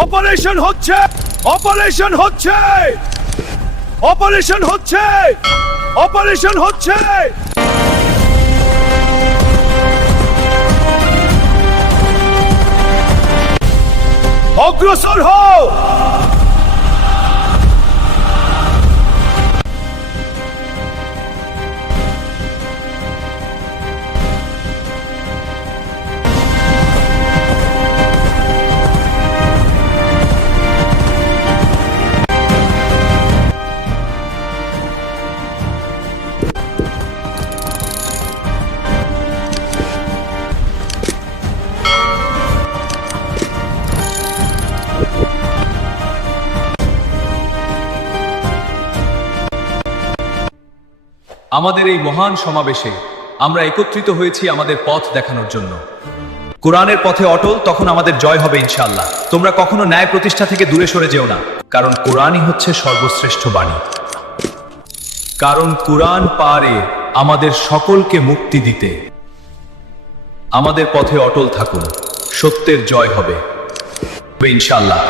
Operation হচ্ছে, operation হচ্ছে, operation হচ্ছে, অপারেশন হচ্ছে। অগ্রসর হও। আমাদের এই মহান সমাবেশে আমরা একত্রিত হয়েছি আমাদের পথ দেখানোর জন্য। কোরআনের পথে অটল, তখন আমাদের জয় হবে ইনশাআল্লাহ। তোমরা কখনো ন্যায় প্রতিষ্ঠা থেকে দূরে সরে যেও না, কারণ কোরআনই হচ্ছে সর্বশ্রেষ্ঠ বাণী। কারণ কোরআন পারে আমাদের সকলকে মুক্তি দিতে। আমাদের পথে অটল থাকুন, সত্যের জয় হবে ইনশাআল্লাহ।